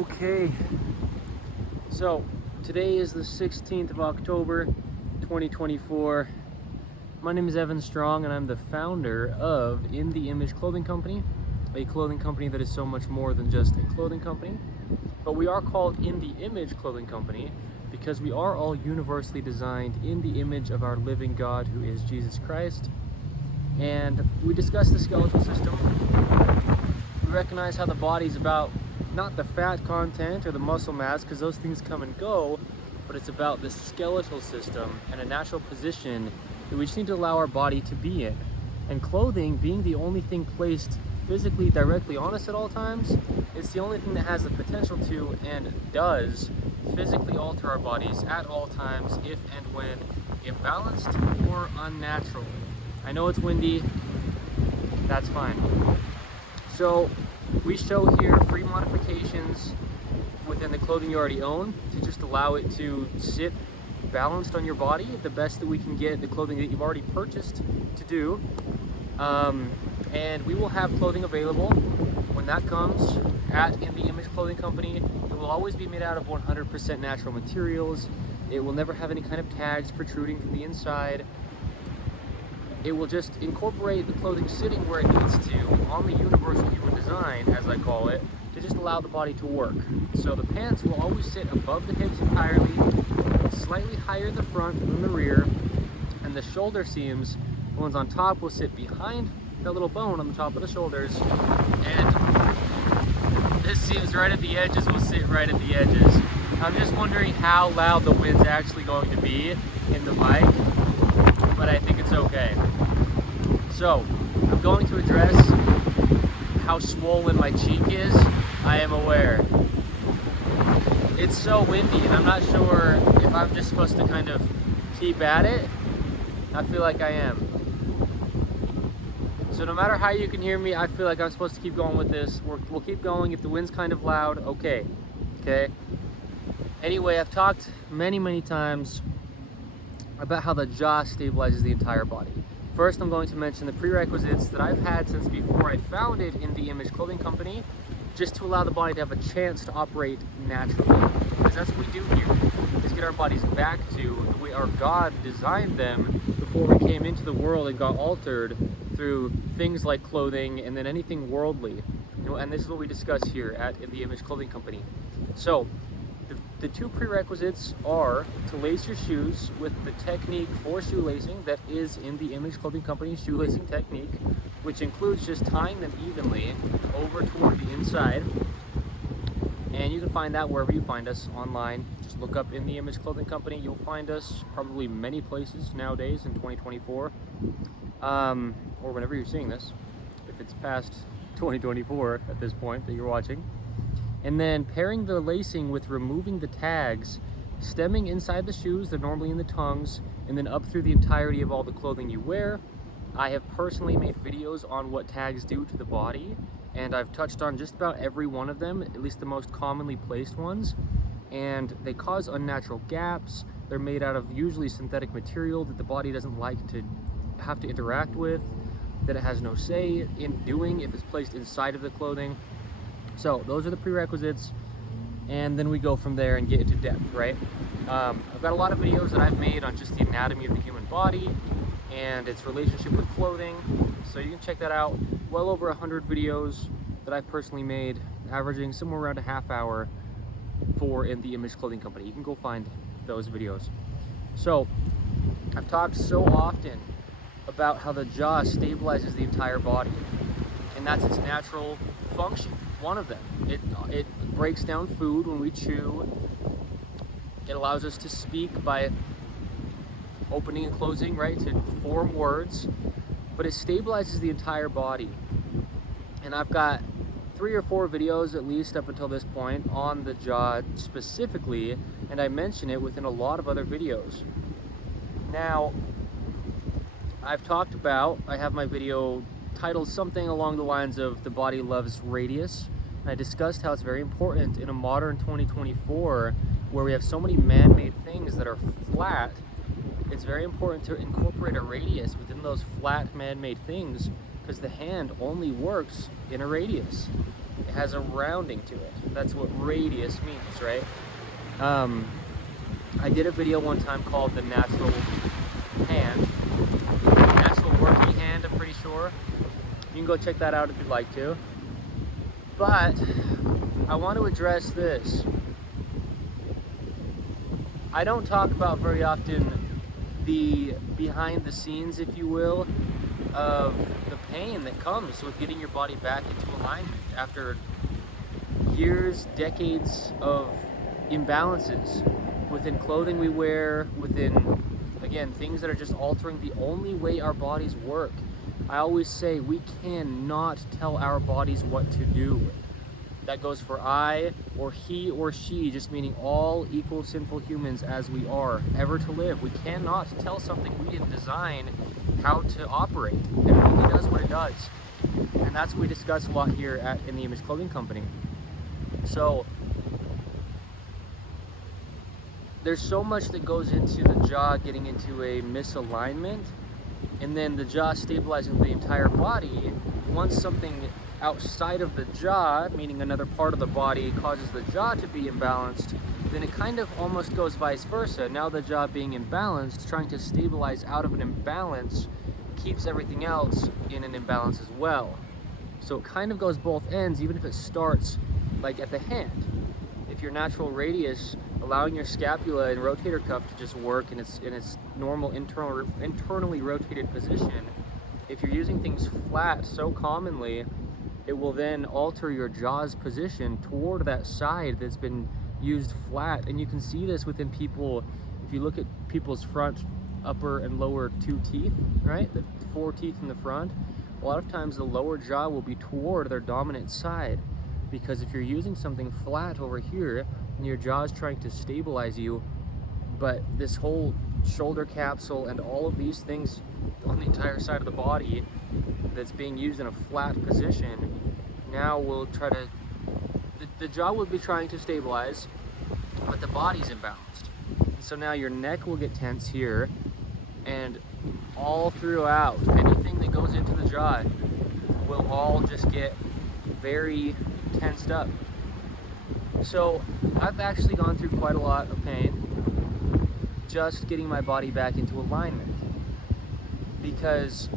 Okay, so today is the 16th of October 2024. My name is Evan Strong and I'm the founder of In the Image Clothing Company, a clothing company that is so much more than just a clothing company. But we are called In the Image Clothing Company because we are all universally designed in the image of our living God, who is Jesus Christ. And we discuss the skeletal system. We recognize how the body's about not the fat content or the muscle mass, because those things come and go, but it's about the skeletal system and a natural position that we just need to allow our body to be in. And clothing, being the only thing placed physically directly on us at all times, it's the only thing that has the potential to and does physically alter our bodies at all times if and when imbalanced or unnatural. I know it's windy, that's fine. So we show here free modifications within the clothing you already own to just allow it to sit balanced on your body the best that we can get the clothing that you've already purchased to do. And we will have clothing available when that comes at In the Image Clothing Company. It will always be made out of 100% natural materials. It will never have any kind of tags protruding from the inside. It will just incorporate the clothing sitting where it needs to on the universal human design, as I call it, to just allow the body to work. So the pants will always sit above the hips entirely, slightly higher at the front than the rear, and the shoulder seams, the ones on top, will sit behind that little bone on the top of the shoulders, and this seams right at the edges will sit right at the edges. I'm just wondering how loud the wind's actually going to be in the mic, but I think it's okay. So, I'm going to address how swollen my cheek is. I am aware. It's so windy and I'm not sure if I'm just supposed to kind of keep at it. I feel like I am. So no matter how you can hear me, I feel like I'm supposed to keep going with this. We'll keep going. If the wind's kind of loud, okay. Anyway, I've talked many times about how the jaw stabilizes the entire body. First, I'm going to mention the prerequisites that I've had since before I founded In the Image Clothing Company, just to allow the body to have a chance to operate naturally. Because that's what we do here, is get our bodies back to the way our God designed them before we came into the world and got altered through things like clothing and then anything worldly. And this is what we discuss here at In the Image Clothing Company. So, the two prerequisites are to lace your shoes with the technique for shoelacing that is In the Image Clothing Company's shoelacing technique, which includes just tying them evenly over toward the inside. And you can find that wherever you find us online. Just look up In the Image Clothing Company. You'll find us probably many places nowadays in 2024, or whenever you're seeing this, if it's past 2024 at this point that you're watching. And then pairing the lacing with removing the tags, stemming inside the shoes, they're normally in the tongues, and then up through the entirety of all the clothing you wear. I have personally made videos on what tags do to the body, and I've touched on just about every one of them, at least the most commonly placed ones. And they cause unnatural gaps. They're made out of usually synthetic material that the body doesn't like to have to interact with, that it has no say in doing if it's placed inside of the clothing. So those are the prerequisites, and then we go from there and get into depth, right? I've got a lot of videos that I've made on just the anatomy of the human body and its relationship with clothing, so you can check that out. Well over 100 videos that I've personally made, averaging somewhere around a half hour for In the Image Clothing Company. You can go find those videos. So I've talked so often about how the jaw stabilizes the entire body, and that's its natural function. One of them. It breaks down food when we chew. It allows us to speak by opening and closing, right, to form words, but it stabilizes the entire body. And I've got 3 or 4 videos at least up until this point on the jaw specifically, and I mention it within a lot of other videos. Now, I have my video titled something along the lines of The Body Loves Radius. And I discussed how it's very important in a modern 2024 where we have so many man-made things that are flat. It's very important to incorporate a radius within those flat man-made things, because the hand only works in a radius. It has a rounding to it. That's what radius means, right? I did a video one time called the natural hand, natural working hand, I'm pretty sure. You can go check that out if you'd like to. But I want to address this. I don't talk about very often the behind the scenes, if you will, of the pain that comes with getting your body back into alignment after years, decades of imbalances within clothing we wear, within, again, things that are just altering the only way our bodies work. I always say we cannot tell our bodies what to do. That goes for I or he or she, just meaning all equal sinful humans as we are, ever to live. We cannot tell something we didn't design how to operate. It only does what it does. And that's what we discuss a lot here at In the Image Clothing Company. So there's so much that goes into the jaw getting into a misalignment, and then the jaw stabilizing the entire body. Once something outside of the jaw, meaning another part of the body, causes the jaw to be imbalanced, then it kind of almost goes vice versa. Now the jaw being imbalanced, trying to stabilize out of an imbalance, keeps everything else in an imbalance as well. So it kind of goes both ends, even if it starts like at the hand. If your natural radius, allowing your scapula and rotator cuff to just work in its normal internally rotated position, if you're using things flat so commonly, it will then alter your jaw's position toward that side that's been used flat. And you can see this within people. If you look at people's front, upper and lower two teeth, right? The 4 teeth in the front, a lot of times the lower jaw will be toward their dominant side, because if you're using something flat over here and your jaw is trying to stabilize you, but this whole shoulder capsule and all of these things on the entire side of the body that's being used in a flat position, now we'll try to, the jaw will be trying to stabilize, but the body's imbalanced. And so now your neck will get tense here, and all throughout, anything that goes into the jaw will all just get very tensed up. So I've actually gone through quite a lot of pain just getting my body back into alignment, because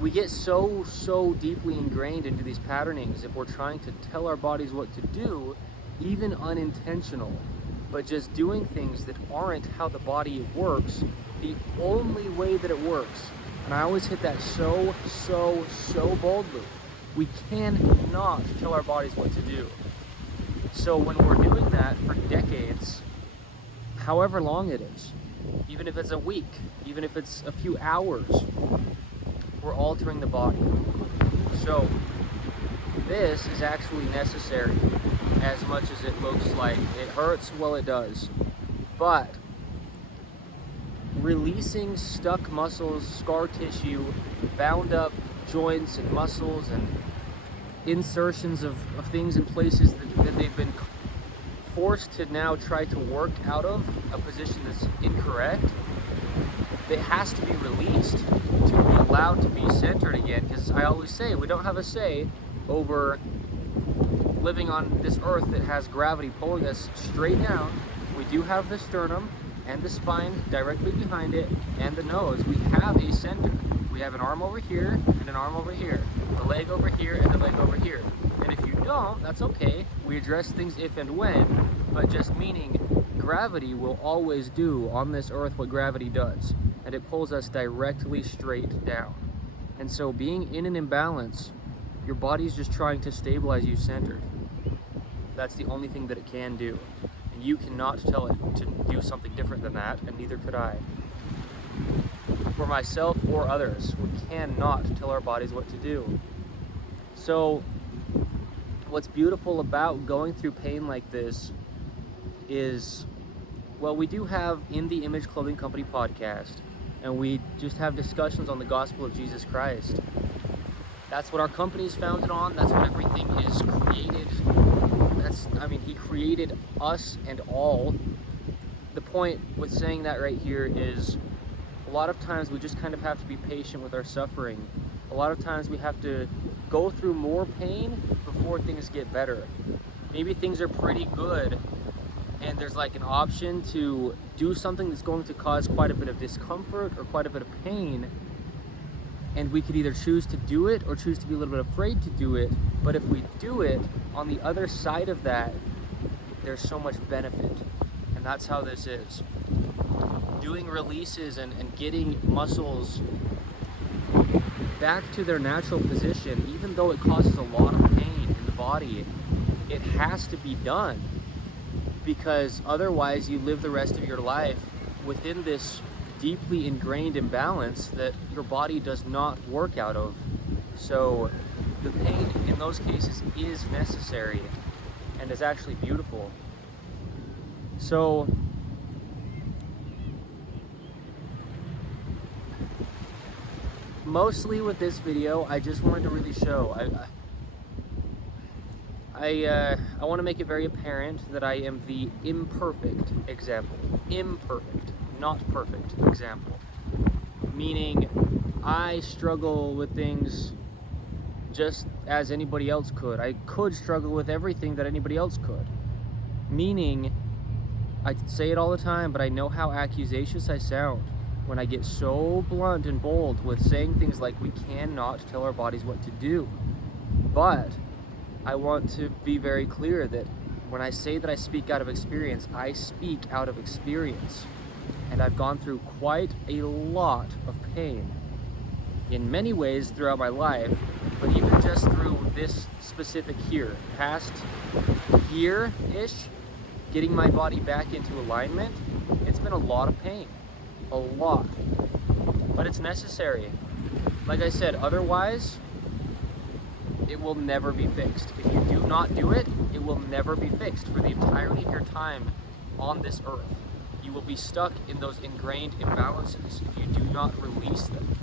we get so deeply ingrained into these patternings if we're trying to tell our bodies what to do, even unintentional, but just doing things that aren't how the body works, the only way that it works. And I always hit that so boldly. We cannot tell our bodies what to do. So when we're doing that for decades, however long it is, even if it's a week, even if it's a few hours, we're altering the body. So this is actually necessary as much as it looks like. It hurts, well it does. But releasing stuck muscles, scar tissue, bound up joints and muscles and insertions of things in places that they've been forced to now try to work out of a position that's incorrect, it has to be released to be allowed to be centered again. Because I always say, we don't have a say over living on this earth that has gravity pulling us straight down. We do have the sternum and the spine directly behind it and the nose. We have a center. We have an arm over here and an arm over here, a leg over here and a leg over here. And if you don't, that's okay. We address things if and when, but just meaning gravity will always do on this earth what gravity does, and it pulls us directly straight down. And so being in an imbalance, your body's just trying to stabilize you centered. That's the only thing that it can do. And you cannot tell it to do something different than that, and neither could I. For myself or others, we cannot tell our bodies what to do. So what's beautiful about going through pain like this is, well, we do have In the Image Clothing Company podcast, and we just have discussions on the gospel of Jesus Christ. That's what our company is founded on. That's what everything is created. He created us and all. The point with saying that right here is, a lot of times we just kind of have to be patient with our suffering. A lot of times we have to go through more pain before things get better. Maybe things are pretty good and there's like an option to do something that's going to cause quite a bit of discomfort or quite a bit of pain, and we could either choose to do it or choose to be a little bit afraid to do it. But if we do it, on the other side of that, there's so much benefit. And that's how this is. Doing releases and getting muscles back to their natural position, even though it causes a lot of pain in the body, it has to be done, because otherwise you live the rest of your life within this deeply ingrained imbalance that your body does not work out of. So the pain in those cases is necessary and is actually beautiful. So mostly with this video, I just wanted to really show, I want to make it very apparent that I am the imperfect example. Imperfect, not perfect example. Meaning, I struggle with things just as anybody else could. I could struggle with everything that anybody else could. Meaning, I say it all the time, but I know how accusatious I sound when I get so blunt and bold with saying things like we cannot tell our bodies what to do. But I want to be very clear that when I say that I speak out of experience, I speak out of experience. And I've gone through quite a lot of pain in many ways throughout my life, but even just through this specific past year-ish, getting my body back into alignment, it's been a lot of pain. A lot. But it's necessary. Like I said, otherwise, it will never be fixed. If you do not do it, it will never be fixed for the entirety of your time on this earth. You will be stuck in those ingrained imbalances if you do not release them.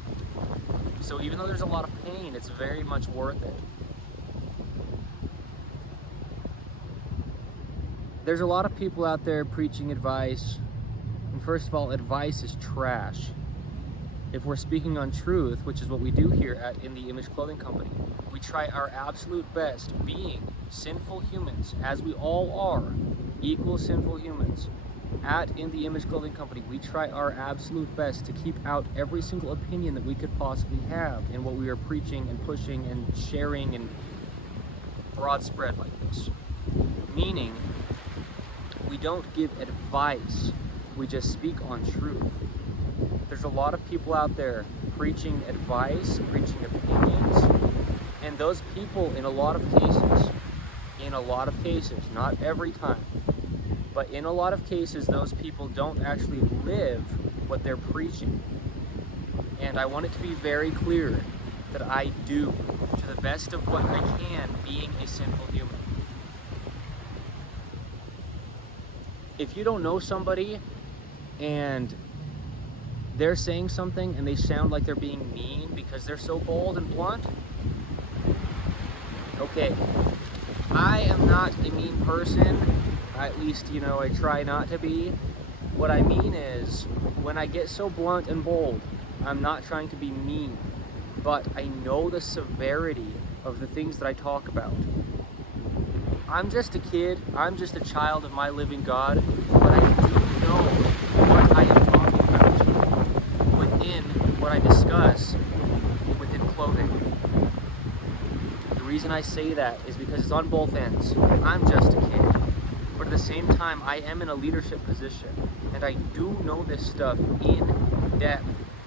So even though there's a lot of pain, it's very much worth it. There's a lot of people out there preaching advice, and first of all, advice is trash. If we're speaking on truth, which is what we do here at In The Image Clothing Company, we try our absolute best, being sinful humans, as we all are, equal sinful humans. At In The Image Clothing Company, we try our absolute best to keep out every single opinion that we could possibly have in what we are preaching and pushing and sharing and broad spread like this. Meaning, we don't give advice, we just speak on truth. There's a lot of people out there preaching advice, preaching opinions, and those people in a lot of cases, not every time, but in a lot of cases, those people don't actually live what they're preaching. And I want it to be very clear that I do, to the best of what I can, being a sinful human. If you don't know somebody and they're saying something and they sound like they're being mean because they're so bold and blunt, okay, I am not a mean person. At least, I try not to be. What I mean is, when I get so blunt and bold, I'm not trying to be mean, but I know the severity of the things that I talk about. I'm just a kid, I'm just a child of my living God, but I do know what I am talking about within what I discuss within clothing. The reason I say that is because it's on both ends. I'm just a kid. But at the same time, I am in a leadership position, and I do know this stuff in depth.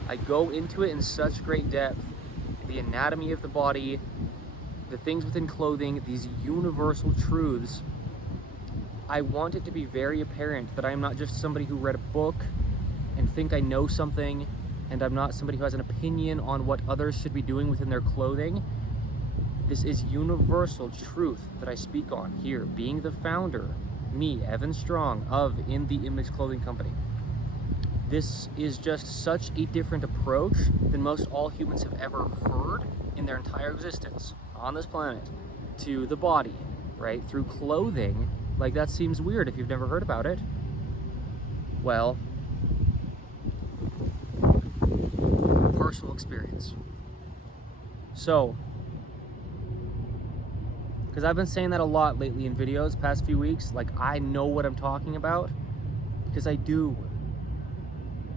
I go into it in such great depth. The anatomy of the body, the things within clothing, these universal truths. I want it to be very apparent that I am not just somebody who read a book and think I know something, and I'm not somebody who has an opinion on what others should be doing within their clothing. This is universal truth that I speak on here, being the founder, me, Evan Strong, of In The Image Clothing Company. This is just such a different approach than most all humans have ever heard in their entire existence on this planet to the body, right? Through clothing. Like, that seems weird if you've never heard about it. Well, personal experience. So, Because I've been saying that a lot lately in videos, past few weeks. Like, I know what I'm talking about, because I do.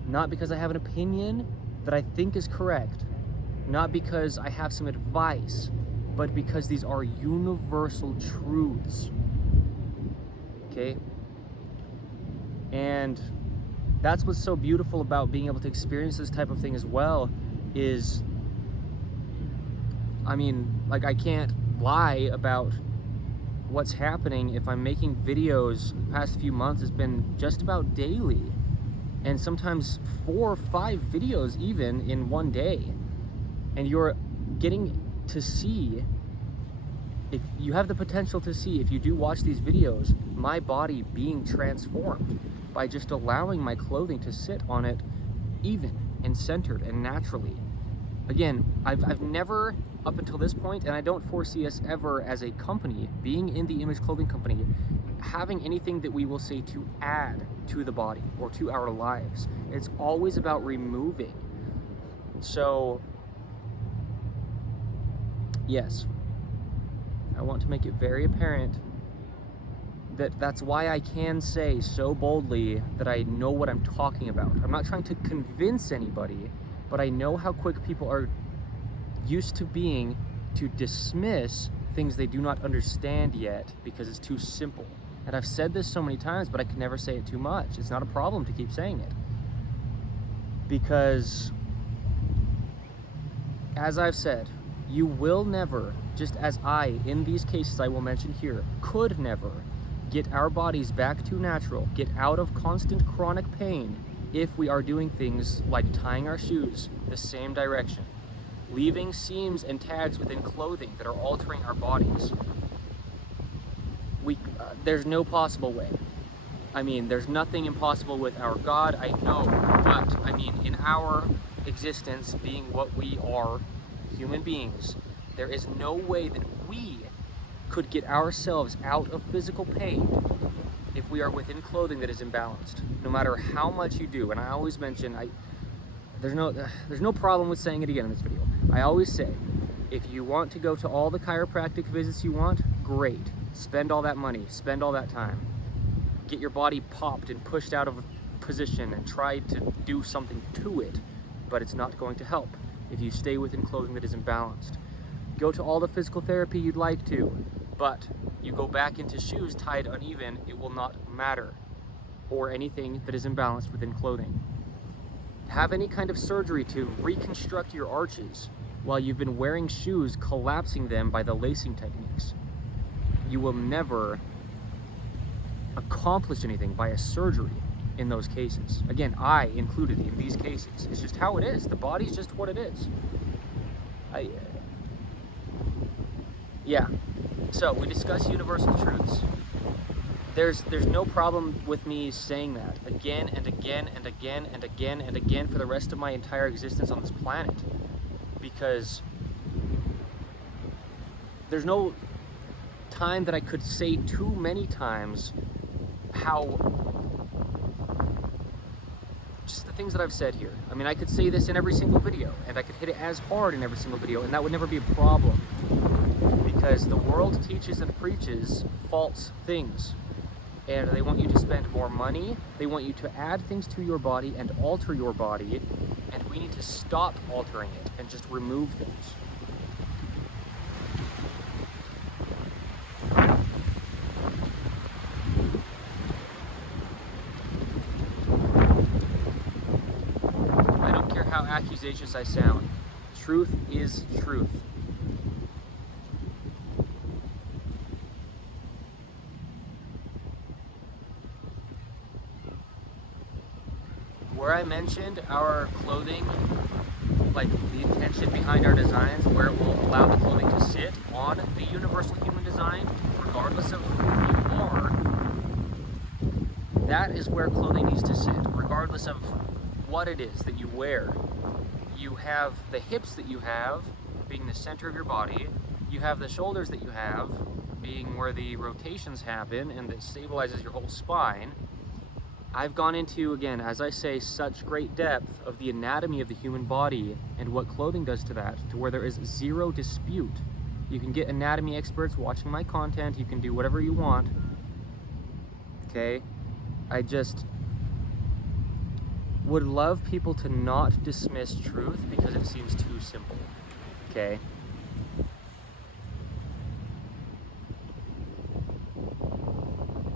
Not because I have an opinion that I think is correct, not because I have some advice, but because these are universal truths. Okay? And that's what's so beautiful about being able to experience this type of thing as well, is, I mean, like, I can't lie about what's happening. If I'm making videos, the past few months has been just about daily, and sometimes 4 or 5 videos even in one day. And you're getting to see, if you have the potential to see, if you do watch these videos, my body being transformed by just allowing my clothing to sit on it even and centered and naturally. Again, I've never, up until this point, and I don't foresee us ever as a company, being in the Image Clothing Company, having anything that we will say to add to the body or to our lives. It's always about removing. So, yes, I want to make it very apparent that that's why I can say so boldly that I know what I'm talking about. I'm not trying to convince anybody, but I know how quick people are used to being to dismiss things they do not understand yet because it's too simple. And I've said this so many times, but I can never say it too much. It's not a problem to keep saying it. Because, as I've said, you will never, just as I, in these cases I will mention here, could never get our bodies back to natural, get out of constant chronic pain, if we are doing things like tying our shoes the same direction, leaving seams and tags within clothing that are altering our bodies. There's no possible way. I mean, there's nothing impossible with our God, I know, but I mean, in our existence, being what we are, human beings, there is no way that we could get ourselves out of physical pain if we are within clothing that is imbalanced, no matter how much you do. And I always mention, there's no problem with saying it again in this video. I always say, if you want to go to all the chiropractic visits you want, great. Spend all that money, spend all that time. Get your body popped and pushed out of position and try to do something to it, but it's not going to help if you stay within clothing that is imbalanced. Go to all the physical therapy you'd like to, but you go back into shoes tied uneven, it will not matter, or anything that is imbalanced within clothing. Have any kind of surgery to reconstruct your arches while you've been wearing shoes, collapsing them by the lacing techniques. You will never accomplish anything by a surgery in those cases. Again, I included in these cases. It's just how it is. The body's just what it is. Yeah. So we discuss universal truths. There's no problem with me saying that again and again and again and again and again for the rest of my entire existence on this planet, because there's no time that I could say too many times how just the things that I've said here. I mean, I could say this in every single video, and I could hit it as hard in every single video, and that would never be a problem, because the world teaches and preaches false things, and they want you to spend more money, they want you to add things to your body and alter your body, and we need to stop altering it and just remove things. I don't care how accusations I sound. Truth is truth. Where I mentioned our clothing, like the intention behind our designs, where it will allow the clothing to sit on the universal human design, regardless of who you are, that is where clothing needs to sit, regardless of what it is that you wear. You have the hips that you have, being the center of your body. You have the shoulders that you have, being where the rotations happen and that stabilizes your whole spine. I've gone into, again, as I say, such great depth of the anatomy of the human body and what clothing does to that, to where there is zero dispute You can get anatomy experts watching my content. You can do whatever you want. Okay? I just would love people to not dismiss truth because it seems too simple. Okay?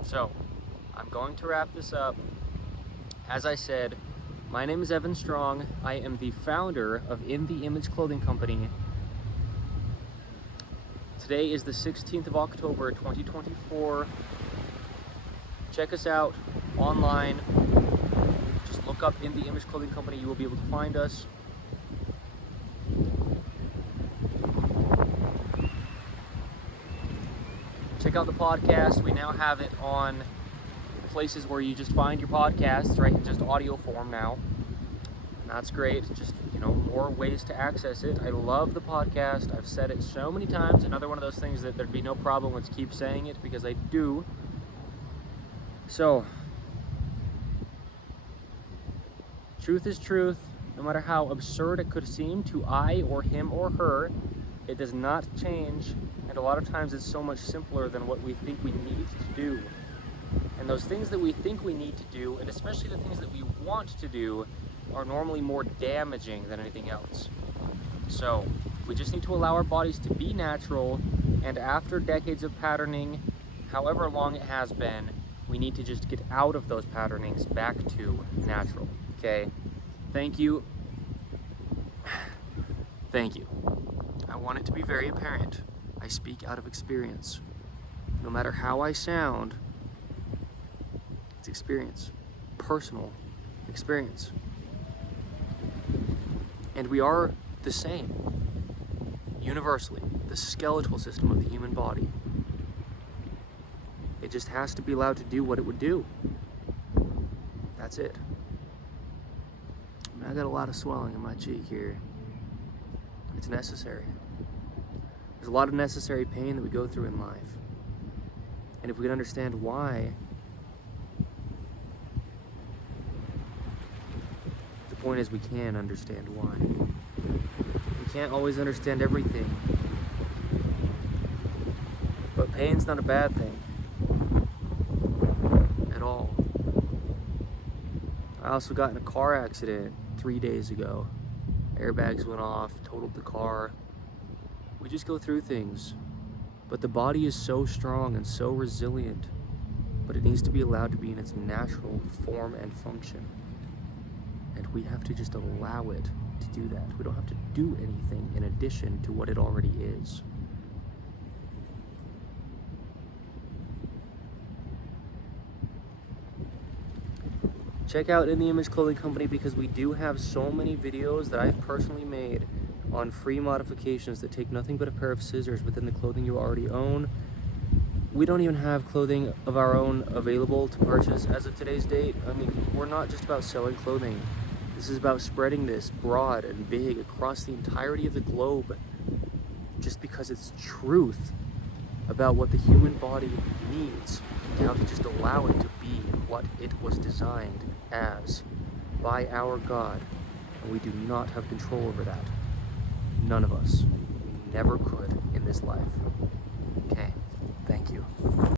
So, I'm going to wrap this up. As I said, my name is Evan Strong. I am the founder of In The Image Clothing Company. Today is the 16th of October, 2024. Check us out online. Just look up In The Image Clothing Company. You will be able to find us. Check out the podcast. We now have it on places where you just find your podcasts, right? Just audio form now. And that's great. Just, more ways to access it. I love the podcast. I've said it so many times. Another one of those things that there'd be no problem with keep saying it because I do. So, truth is truth. No matter how absurd it could seem to I or him or her, it does not change. And a lot of times it's so much simpler than what we think we need to do. And those things that we think we need to do, and especially the things that we want to do, are normally more damaging than anything else. So, we just need to allow our bodies to be natural, and after decades of patterning, however long it has been, we need to just get out of those patternings back to natural. Okay? Thank you. Thank you. I want it to be very apparent. I speak out of experience. No matter how I sound, it's experience. Personal experience. And we are the same, universally, the skeletal system of the human body. It just has to be allowed to do what it would do. That's it. I got a lot of swelling in my cheek here. It's necessary. There's a lot of necessary pain that we go through in life. And if we can understand why, the point is we can understand why. We can't always understand everything. But pain's not a bad thing. At all. I also got in a car accident 3 days ago. Airbags went off, totaled the car. We just go through things. But the body is so strong and so resilient. But it needs to be allowed to be in its natural form and function. And we have to just allow it to do that. We don't have to do anything in addition to what it already is. Check out In The Image Clothing Company because we do have so many videos that I've personally made on free modifications that take nothing but a pair of scissors within the clothing you already own. We don't even have clothing of our own available to purchase as of today's date. I mean, we're not just about selling clothing. This is about spreading this broad and big across the entirety of the globe just because it's truth about what the human body needs and how to just allow it to be what it was designed as by our God. And we do not have control over that. None of us. We never could in this life. Okay, thank you.